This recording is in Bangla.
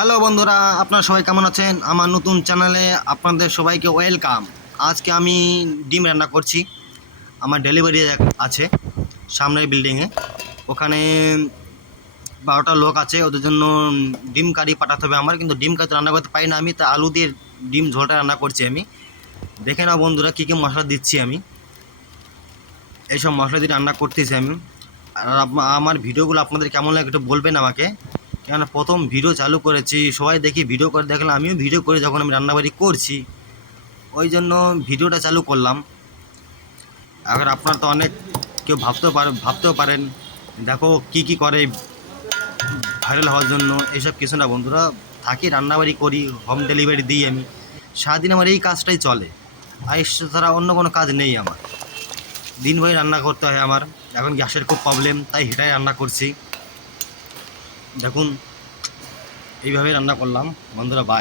হ্যালো বন্ধুরা, আপনারা সবাই কেমন আছেন? আমার নতুন চ্যানেলে আপনাদের সবাইকে ওয়েলকাম। আজকে আমি ডিম রান্না করছি। আমার ডেলিভারি আছে সামনের বিল্ডিংয়ে। ওখানে 12টা লোক আছে, ওদের জন্য ডিম কারি পাঠাতে হবে আমার। কিন্তু ডিম কারি তো রান্না করতে পারি না আমি, তা আলু দিয়ে ডিম ঝোলটা রান্না করছি আমি। দেখে নাও বন্ধুরা কী কী মশলা দিচ্ছি আমি। এইসব মশলা দিয়ে রান্না করতেছি আমি। আর আমার ভিডিওগুলো আপনাদের কেমন লাগে একটু বলবেন আমাকে। কেন প্রথম ভিডিও চালু করেছি, সবাই দেখি ভিডিও করে দেখলাম, আমিও ভিডিও করি যখন আমি রান্নাবাড়ি করছি, ওই জন্য ভিডিওটা চালু করলাম। আবার আপনারা তো অনেক কেউ ভাবতেও পারেন দেখো কি কি করে ভাইরাল হওয়ার জন্য। এইসব কিছু না বন্ধুরা, থাকি রান্নাবাড়ি করি, হোম ডেলিভারি দিই আমি। সারাদিন আমার এই কাজটাই চলে, আর ছাড়া অন্য কোনো কাজ নেই আমার। দিনভর রান্না করতে হয় আমার। এখন গ্যাসের খুব প্রবলেম, তাই হেঁটাই রান্না করছি। দেখুন এইভাবে রান্না করলাম বন্ধুরা। বাই।